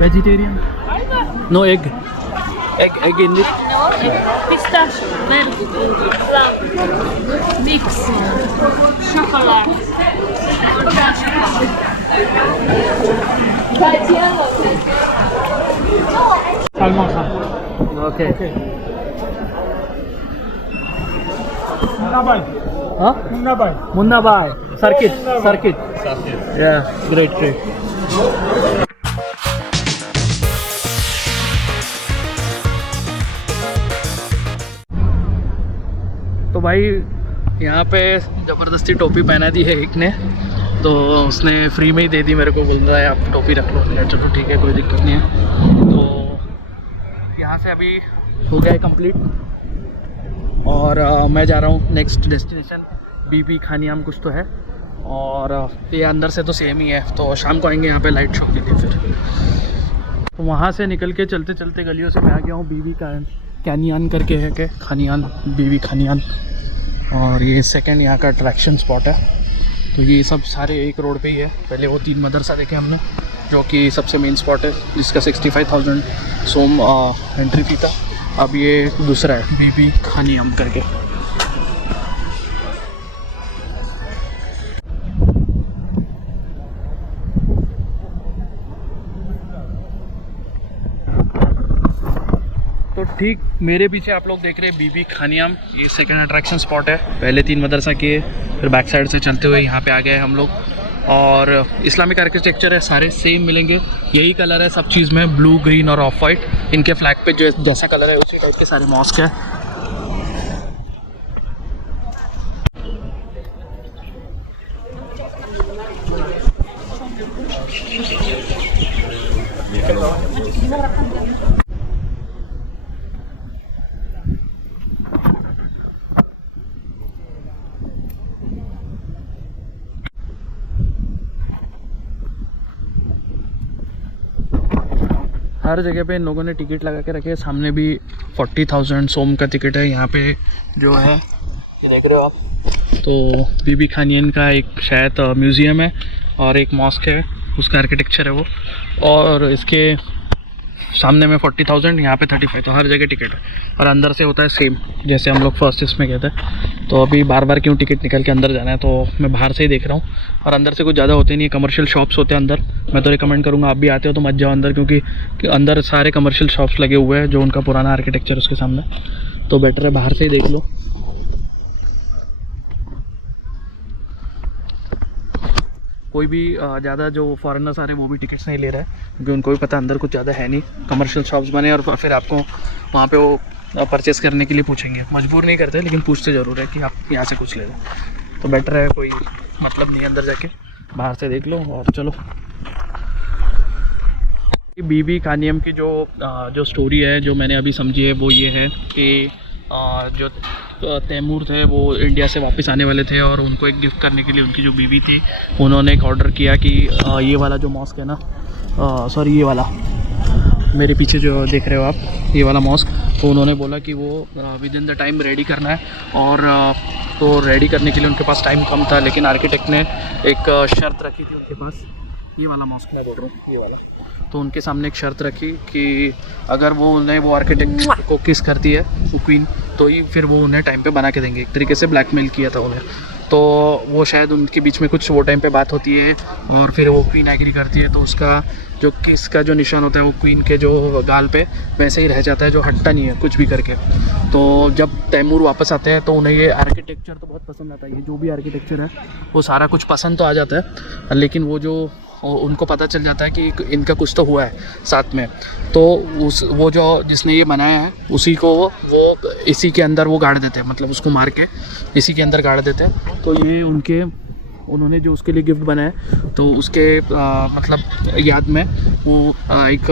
vegetarian? No egg. Egg in it. Pistachio, verde, mix, chocolate. Salmon Khan. Okay. Huh? Munna Bhai. Circuit. Yeah, great. तो भाई यहाँ पे ज़बरदस्ती टोपी पहना दी है एक ने, तो उसने फ्री में ही दे दी मेरे को, बोल रहा है आप टोपी रख लो। चलो ठीक है, कोई दिक्कत नहीं है। तो यहाँ से अभी हो गया है कंप्लीट, और मैं जा रहा हूँ नेक्स्ट डेस्टिनेशन बीबी खानियाम कुछ तो है, और ये अंदर से तो सेम ही है। तो शाम को आएंगे यहाँ पे लाइट शो के लिए। फिर तो वहाँ से निकल के चलते चलते गलियों से मैं आ गया हूँ बीबी खानियान करके है के खानियान, बीबी खानियान। और ये सेकंड यहाँ का अट्रैक्शन स्पॉट है। तो ये सब सारे एक रोड पे ही है। पहले वो 3 मदरसा देखे हमने, जो कि सबसे मेन स्पॉट है, जिसका 65,000 सोम एंट्री फी था। अब ये दूसरा है बीबी खानियाम करके। तो ठीक मेरे पीछे आप लोग देख रहे हैं बीबी खानियाम, ये सेकंड अट्रैक्शन स्पॉट है। पहले 3 मदरसा किए, फिर बैक साइड से चलते हुए यहाँ पे आ गए हम लोग। और इस्लामिक आर्किटेक्चर है, सारे सेम मिलेंगे, यही कलर है सब चीज़ में, ब्लू, ग्रीन और ऑफ वाइट। इनके फ्लैग पे जो जैसा कलर है उसी टाइप के सारे मॉस्क है। हर जगह पे इन लोगों ने टिकट लगा के रखे हैं। सामने भी 40,000 सोम का टिकट है यहाँ पे जो है, ये देख रहे हो आप। तो बीबी खानियान का एक शायद म्यूज़ियम है और एक मॉस्क है, उसका आर्किटेक्चर है वो। और इसके सामने में 40,000, यहाँ पे 35, तो हर जगह टिकट है। और अंदर से होता है सेम, जैसे हम लोग फर्स्ट इसमें गए थे। तो अभी बार बार क्यों टिकट निकल के अंदर जाना है, तो मैं बाहर से ही देख रहा हूँ। और अंदर से कुछ ज़्यादा होते नहीं है, कमर्शियल शॉप्स होते हैं अंदर। मैं तो रिकमेंड करूँगा, आप भी आते हो तो मत जाओ अंदर, क्योंकि अंदर सारे कमर्शियल शॉप्स लगे हुए हैं, जो उनका पुराना आर्किटेक्चर उसके सामने। तो बेटर है बाहर से ही देख लो। कोई भी ज़्यादा जो फॉरेनर्स आ रहे हैं वो भी टिकट्स नहीं ले रहे हैं, क्योंकि उनको भी पता अंदर कुछ ज़्यादा है नहीं, कमर्शियल शॉप्स बने। और फिर आपको वहाँ पे वो परचेज़ करने के लिए पूछेंगे, मजबूर नहीं करते लेकिन पूछते ज़रूर है कि आप यहाँ से कुछ ले लें। तो बेटर है, कोई मतलब नहीं अंदर जाके, बाहर से देख लो। और चलो, बीबी खानियाम की जो स्टोरी है, जो मैंने अभी समझी है, वो ये है कि जो तैमूर थे वो इंडिया से वापस आने वाले थे, और उनको एक गिफ्ट करने के लिए उनकी जो बीवी थी, उन्होंने एक ऑर्डर किया कि ये वाला जो मॉस्क है ना, सॉरी ये वाला मेरे पीछे जो देख रहे हो आप, ये वाला मॉस्क, तो उन्होंने बोला कि वो with in the time ready करना है। और तो रेडी करने के लिए उनके पास टाइम कम था, लेकिन आर्किटेक्ट ने एक शर्त रखी थी उनके पास। ये वाला मॉस्क मैं बोल रहा हूँ, ये वाला। तो उनके सामने एक शर्त रखी कि अगर वो उन्हें, वो आर्किटेक्ट को किस करती है वो क्वीन, तो ही फिर वो उन्हें टाइम पे बना के देंगे। एक तरीके से ब्लैकमेल किया था उन्हें। तो वो शायद उनके बीच में कुछ वो टाइम पे बात होती है, और फिर वो क्वीन एग्री करती है। तो उसका जो किस का जो निशान होता है वो क्वीन के जो गाल पे वैसे ही रह जाता है, जो हटता नहीं है कुछ भी करके। तो जब तैमूर वापस आते हैं तो उन्हें ये आर्किटेक्चर तो बहुत पसंद आता है, ये जो भी आर्किटेक्चर है वो सारा कुछ पसंद तो आ जाता है, लेकिन वो जो उनको पता चल जाता है कि इनका कुछ तो हुआ है साथ में। तो वो जो जिसने ये बनाया है उसी को वो इसी के अंदर वो गाड़ देते हैं, मतलब उसको मार के इसी के अंदर गाड़ देते हैं। तो ये उन्होंने जो उसके लिए गिफ्ट बनाया, तो उसके मतलब याद में वो एक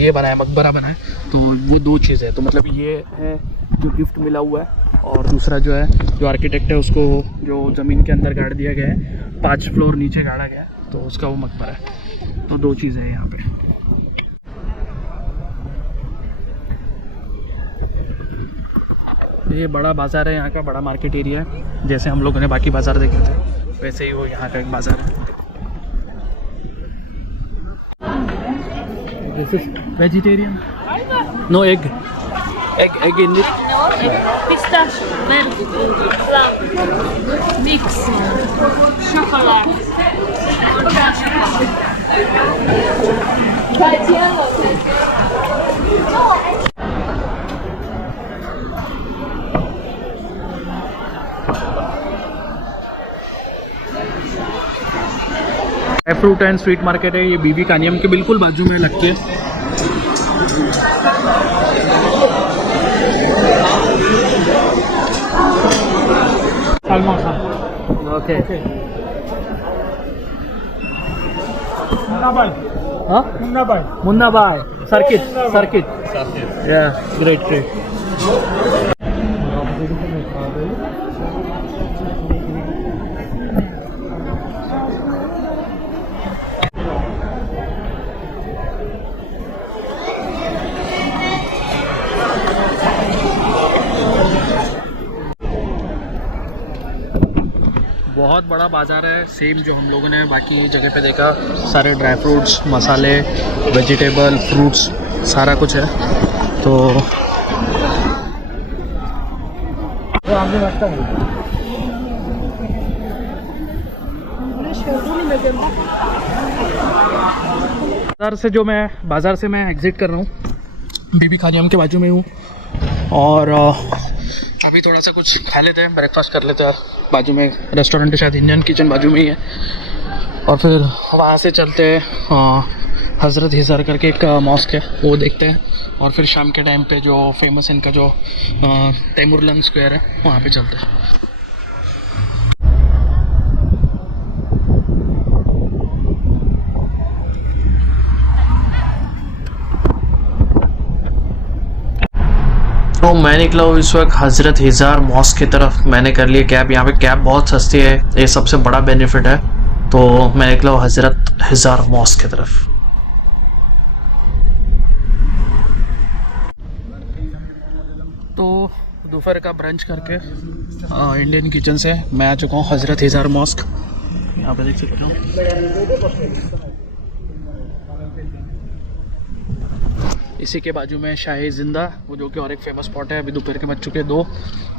ये बनाया, मकबरा बनाया। तो वो 2 चीज़ है, तो मतलब ये है जो गिफ्ट मिला हुआ है, और दूसरा जो है जो आर्किटेक्ट है उसको जो ज़मीन के अंदर गाड़ दिया गया है, 5 फ्लोर नीचे गाड़ा गया है, तो उसका वो मकबरा है। तो 2 चीज़ें हैं यहाँ पे। ये बड़ा बाज़ार है, यहाँ का बड़ा मार्केट एरिया है। जैसे हम लोगों ने बाकी बाज़ार देखे थे वैसे ही वो यहाँ का एक बाज़ार है। This is vegetarian. No egg. Egg in it. No, pistachio, verdugo, flan, mix, chocolate. Fruit and sweet market है ये बीबी कानियम के बिल्कुल बाजू में लगती है। ओके मुन्ना बाय सर्किट या ग्रेट बहुत बड़ा बाज़ार है, सेम जो हम लोगों ने बाकी जगह पे देखा। सारे ड्राई फ्रूट्स, मसाले, वेजिटेबल, फ्रूट्स, सारा कुछ है। तो बाज़ार से मैं एग्ज़िट कर रहा हूँ, बीबी कानियम के बाजू में हूँ और अभी थोड़ा सा कुछ खा लेते हैं, ब्रेकफास्ट कर लेते हैं। बाजू में रेस्टोरेंट है, शायद इंडियन किचन बाजू में ही है। और फिर वहाँ से चलते हैं हज़रत हिजार करके एक मॉस्क है, वो देखते हैं। और फिर शाम के टाइम पे जो फेमस इनका जो तैमूर लंग स्क्वायर है, वहाँ पे चलते हैं। तो मैं निकला हूँ इस वक्त हज़रत हिजार मॉस्क की तरफ। मैंने कर लिया कैब, यहाँ पे कैब बहुत सस्ती है, ये सबसे बड़ा बेनिफिट है। तो मैं निकला हूँ हज़रत हिजार मॉस्क की तरफ। तो दोपहर का ब्रंच करके इंडियन किचन से मैं आ चुका हूँ हज़रत हिजार मॉस्क। यहाँ पे देख सकते हो, इसी के बाजू में शाही जिंदा, वो जो कि और एक फेमस स्पॉट है। अभी दोपहर के बज चुके 2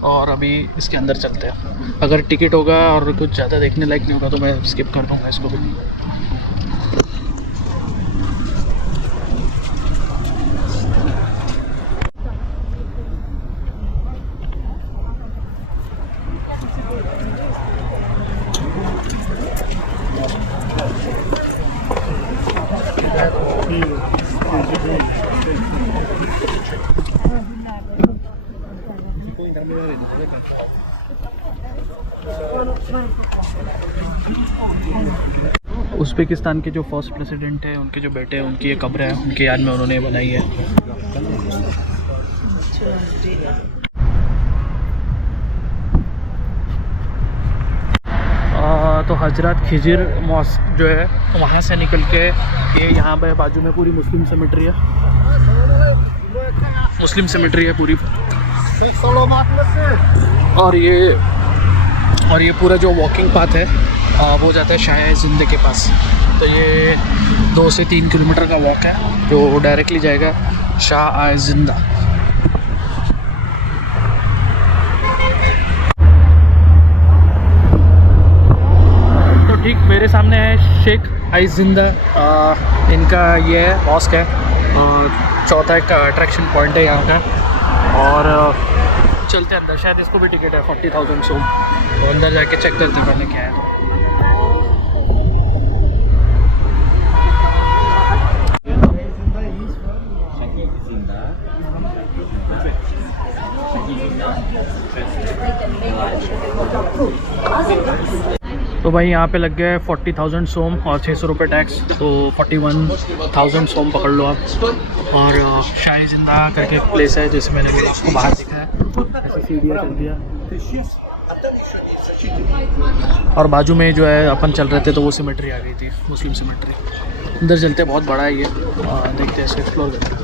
और अभी इसके अंदर चलते हैं। अगर टिकट होगा और कुछ ज़्यादा देखने लायक नहीं होगा तो मैं स्किप कर दूँगा इसको भी। उज़्बेकिस्तान के जो फर्स्ट प्रेसिडेंट है, उनके जो बेटे हैं, उनकी ये कब्र है, उनके याद में उन्होंने बनाई है। तो हज़रत खिजिर मॉस्क जो है, वहाँ से निकल के ये यहाँ पे बाजू में पूरी मुस्लिम सेमेट्री है, पूरी। और ये पूरा जो वॉकिंग पाथ है वो जाता है शाह जिंदे के पास। तो ये 2 से 3 किलोमीटर का वॉक है जो डायरेक्टली जाएगा शाह जिंदा। तो ठीक मेरे सामने है शेख आइज जिंदा, इनका ये है मॉस्क है, चौथा एक अट्रैक्शन पॉइंट है यहाँ का। और चलते हैं अंदर, शायद इसको भी टिकट है 40,000 सोम। तो अंदर जाके चेक करते हैं पहले क्या है। तो भाई यहाँ पे लग गए 40,000 सोम और 600 रुपये टैक्स, तो 41,000 सोम पकड़ लो आप। और शाही जिंदा करके एक प्लेस है, जैसे मैंने बोला आपको बाहर दिखा है, ऐसे सीढ़ियाँ चल दिया। और बाजू में जो है अपन चल रहे थे तो वो सिमेट्री आ गई थी, मुस्लिम सिमेट्री। अंदर चलते बहुत बड़ा है ये, देखते हैं, एक्सप्लोर करते हैं।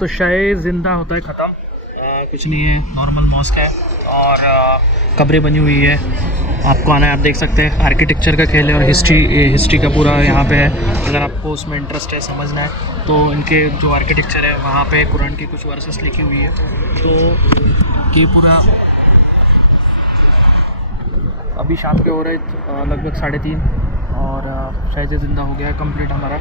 तो शायद ज़िंदा होता है ख़त्म, कुछ नहीं है, नॉर्मल मॉस्क है और कब्रें बनी हुई है। आपको आना है, आप देख सकते हैं। आर्किटेक्चर का खेल है और हिस्ट्री का पूरा यहाँ पे है। अगर आपको उसमें इंटरेस्ट है, समझना है, तो इनके जो आर्किटेक्चर है वहाँ पे कुरान की कुछ वर्सेस लिखी हुई है। तो ये पूरा अभी शाम के हो रहे लगभग 3:30 और शायद ये ज़िंदा हो गया है कंप्लीट हमारा।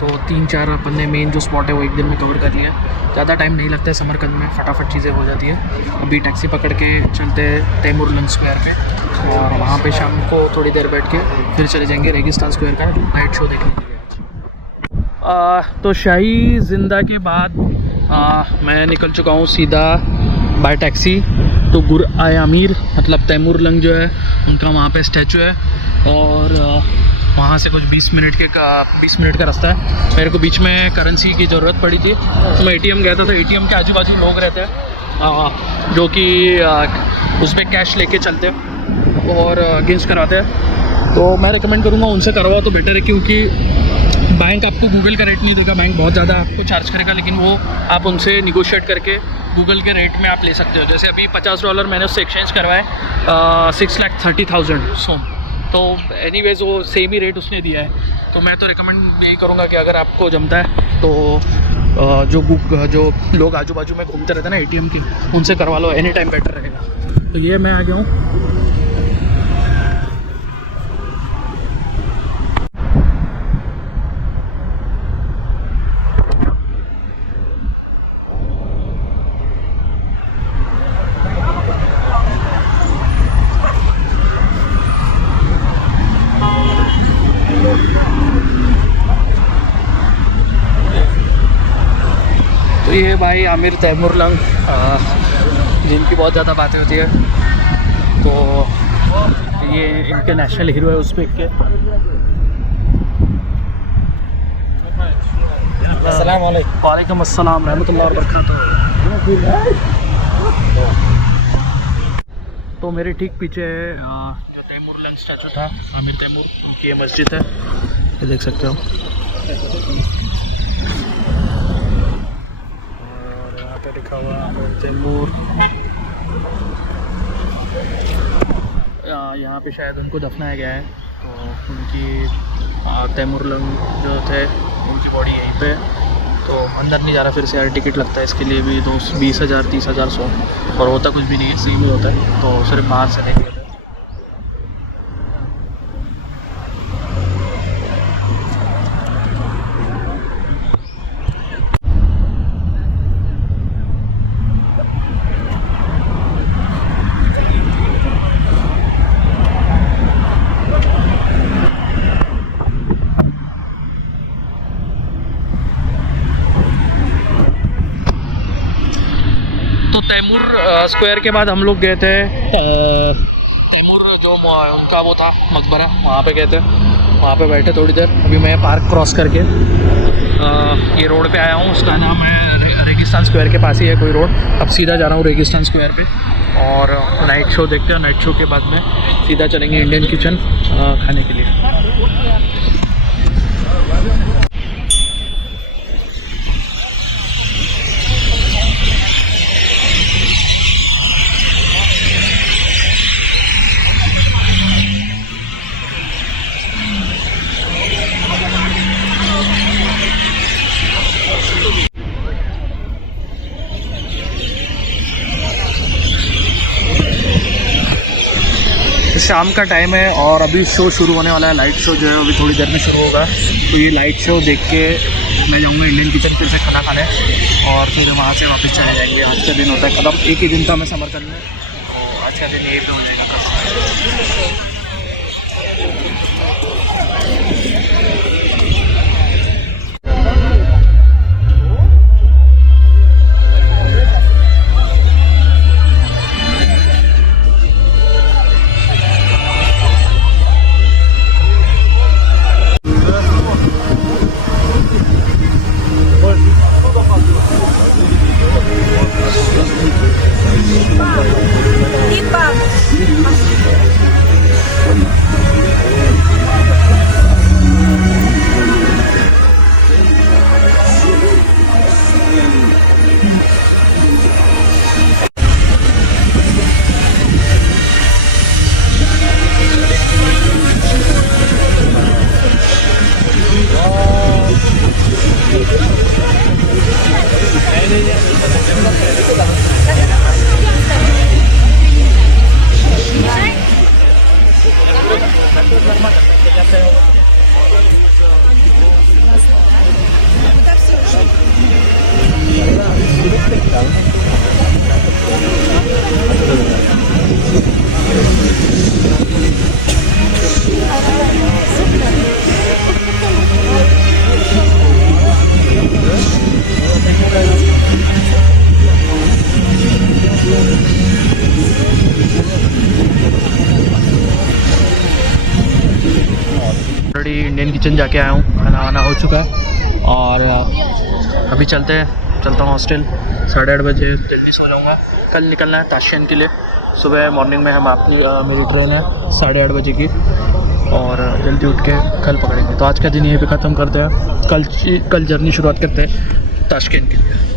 तो 3-4 अपन ने मेन जो स्पॉट है वो एक दिन में कवर कर लिया है। ज़्यादा टाइम नहीं लगता है समरकंद में, फटाफट चीज़ें हो जाती है। अभी टैक्सी पकड़ के चलते हैं तैमूर लंग स्क्वायर पे और वहाँ पे शाम को थोड़ी देर बैठ के फिर चले जाएंगे रेगिस्तान स्क्वायर का नाइट शो देखने के लिए। तो शाही ज़िंदा के बाद मैं निकल चुका हूँ सीधा बाय टैक्सी तो गुर आमिर, मतलब तैमूर लंग जो है उनका वहाँ पे स्टैचू है और वहाँ से कुछ 20 मिनट का रास्ता है। मेरे को बीच में करेंसी की ज़रूरत पड़ी थी तो मैं ATM गया था। तो ATM के आजू बाजू लोग रहते हैं जो कि उस पर कैश लेके चलते हैं और अगेंस्ट कराते हैं। तो मैं रिकमेंड करूँगा उनसे करवा तो बेटर है, क्योंकि बैंक आपको गूगल का रेट नहीं देगा, बैंक बहुत ज़्यादा आपको चार्ज करेगा, लेकिन वो आप उनसे निगोशिएट करके गूगल के रेट में आप ले सकते हो। जैसे अभी $50 मैंने उससे एक्सचेंज करवाए 6,30,000 सोम, तो एनीवेज वो सेम ही रेट उसने दिया है। तो मैं तो रिकमेंड यही करूँगा कि अगर आपको जमता है तो जो लोग आजू बाजू में घूमते रहते हैं ना ATM की, उनसे करवा लो, एनी टाइम बेटर रहेगा। तो ये मैं आ गया हूँ। तो ये भाई आमिर तैमूर लंग जिनकी बहुत ज़्यादा बातें होती है, तो ये इनके नेशनल हीरो है उज़्बेक के। अस्सलाम वालेकुम। वालेकुम अस्सलाम रहमतुल्लाह व बरकातहू। तो मेरे ठीक पीछे जो तैमूर लंग स्टैचू था, आमिर तैमूर, उनकी ये मस्जिद है, ये देख सकते हो। लिखा हुआ तैमूर। यहाँ पे शायद उनको दफनाया गया है, तो उनकी तैमूर लंग जो थे उनकी बॉडी यहीं पे। तो अंदर नहीं जा रहा फिर से यार, टिकट लगता है इसके लिए भी 20,000 30,000 100, और होता कुछ भी नहीं है, सेम ही होता है। तो सिर्फ बाहर से देख लेते हैं। तो तैमूर स्क्वायर के बाद हम लोग गए थे तैमूर जो उनका वो था मकबरा, वहाँ पे गए थे, वहाँ पे बैठे थोड़ी देर। अभी मैं पार्क क्रॉस करके ये रोड पे आया हूँ, उसका नाम है रेगिस्तान स्क्वायर के पास ही है कोई रोड। अब सीधा जा रहा हूँ रेगिस्तान स्क्वायर पे और नाइट शो देखते हैं। नाइट शो के बाद में सीधा चलेंगे इंडियन किचन खाने के लिए। शाम का टाइम है और अभी शो शुरू होने वाला है। लाइट शो जो है अभी थोड़ी देर में शुरू होगा। तो ये लाइट शो देख के मैं जाऊँगा इंडियन किचन फिर से खाना खाने और फिर वहाँ से वापस चले जाएंगे। आज का दिन होता है ख़त्म, एक ही दिन था हमें समरकंद में, तो आज का दिन यही पे हो जाएगा खत्म। ऑलरेडी इंडियन किचन जाके आया हूँ, खाना वाना हो चुका और अभी चलता हूँ हॉस्टल। 8:30 बजे जल्दी सो जाऊँगा। कल निकलना है ताशकंद के लिए। सुबह मॉर्निंग में हम अपनी मेरी ट्रेन है 8:30 बजे की और जल्दी उठ के कल पकड़ेंगे। तो आज का दिन यहीं पे ख़त्म करते हैं। कल जर्नी शुरुआत करते हैं ताशकंद के लिए।